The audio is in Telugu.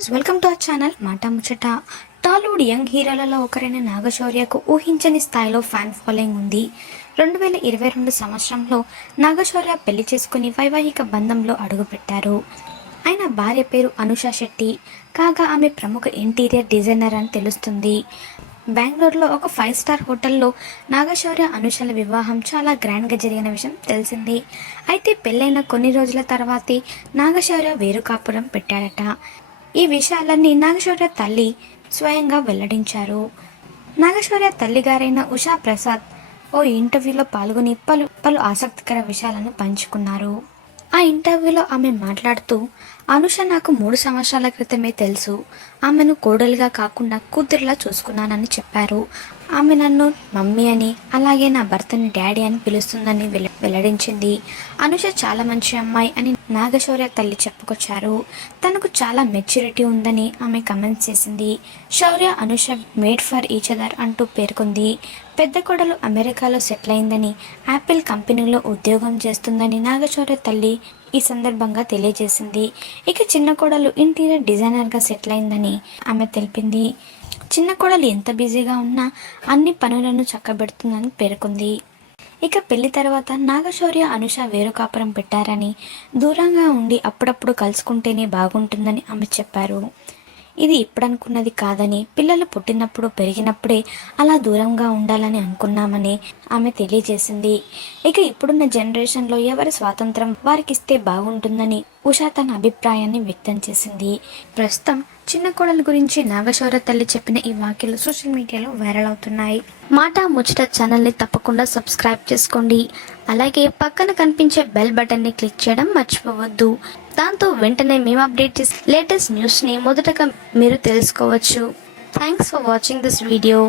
Friends welcome to our channel. Mata Muchata. Tollywood young హీరోలలో ఒకరైన నాగశౌర్యకు ఊహించని స్థాయిలో ఫ్యాన్ ఫాలోయింగ్ ఉంది. రెండు వేల ఇరవై రెండు సంవత్సరంలో నాగశౌర్య పెళ్ళి చేసుకుని వైవాహిక బంధంలో అడుగుపెట్టారు. ఆయన భార్య పేరు అనుష శెట్టి. కాగా ఆమె ప్రముఖ ఇంటీరియర్ డిజైనర్ అని తెలుస్తుంది. బెంగళూరులో ఒక ఫైవ్ స్టార్ హోటల్లో నాగశౌర్య అనుషల వివాహం చాలా గ్రాండ్గా జరిగిన విషయం తెలిసింది. అయితే పెళ్ళైన కొన్ని రోజుల తర్వాతే నాగశౌర్య వేరు కాపురం పెట్టాడట. ఈ విషయాలన్నీ నాగశౌర్య తల్లి స్వయంగా వెల్లడించారు. నాగశౌర్య తల్లిగారైన ఉషా ప్రసాద్ ఓ ఇంటర్వ్యూలో పాల్గొని పలు పలు ఆసక్తికర విషయాలను పంచుకున్నారు. ఆ ఇంటర్వ్యూలో ఆమె మాట్లాడుతూ అనుష నాకు మూడు సంవత్సరాల క్రితమే తెలుసు. ఆమెను కోడలుగా కాకుండా కూతురులా చూసుకున్నానని చెప్పారు. ఆమె నన్ను మమ్మీ అని అలాగే నా భర్తని డాడీ అని పిలుస్తుందని వెల్లడించింది. అనుష చాలా మంచి అమ్మాయి అని నాగశౌర్య తల్లి చెప్పుకొచ్చారు. తనకు చాలా మెచ్యూరిటీ ఉందని ఆమె కమెంట్స్ చేసింది. Shaurya Anusha made for each other అంటూ పేర్కొంది. పెద్ద కోడలు అమెరికాలో సెటిల్ అయిందని యాపిల్ కంపెనీలో ఉద్యోగం చేస్తుందని నాగశౌర్య తల్లి ఈ సందర్భంగా తెలియజేసింది. ఇక చిన్న కోడలు ఇంటీరియర్ డిజైనర్గా సెటిల్ అయిందని ఆమె తెలిపింది. చిన్న కోడలు ఎంత బిజీగా ఉన్నా అన్ని పనులను చక్కబెడుతుందని పేర్కొంది. ఇక పెళ్ళి తర్వాత నాగశౌర్య అనుష వేరుకాపురం పెట్టారని దూరంగా ఉండి అప్పుడప్పుడు కలుసుకుంటేనే బాగుంటుందని ఆమె చెప్పారు. ఇది ఇప్పుడనుకున్నది కాదని పిల్లలు పుట్టినప్పుడు పెరిగినప్పుడే అలా దూరంగా ఉండాలని అనుకున్నామని ఆమె తెలియజేసింది. ఇక ఇప్పుడున్న జనరేషన్లో ఎవరి స్వాతంత్రం వారికిస్తే బాగుంటుందని ఉషా తన అభిప్రాయాన్ని వ్యక్తం చేసింది. ప్రస్తుతం చిన్న కోడల గురించి నాగశౌర తల్లి చెప్పిన ఈ వ్యాఖ్యలు సోషల్ మీడియాలో వైరల్ అవుతున్నాయి. మాట ముచ్చట ఛానల్ని తప్పకుండా సబ్స్క్రైబ్ చేసుకోండి. అలాగే పక్కన కనిపించే బెల్ బటన్ని క్లిక్ చేయడం మర్చిపోవద్దు. దాంతో వెంటనే మేము అప్డేట్ చేసి లేటెస్ట్ న్యూస్ని మొదటగా మీరు తెలుసుకోవచ్చు. Thanks for watching this video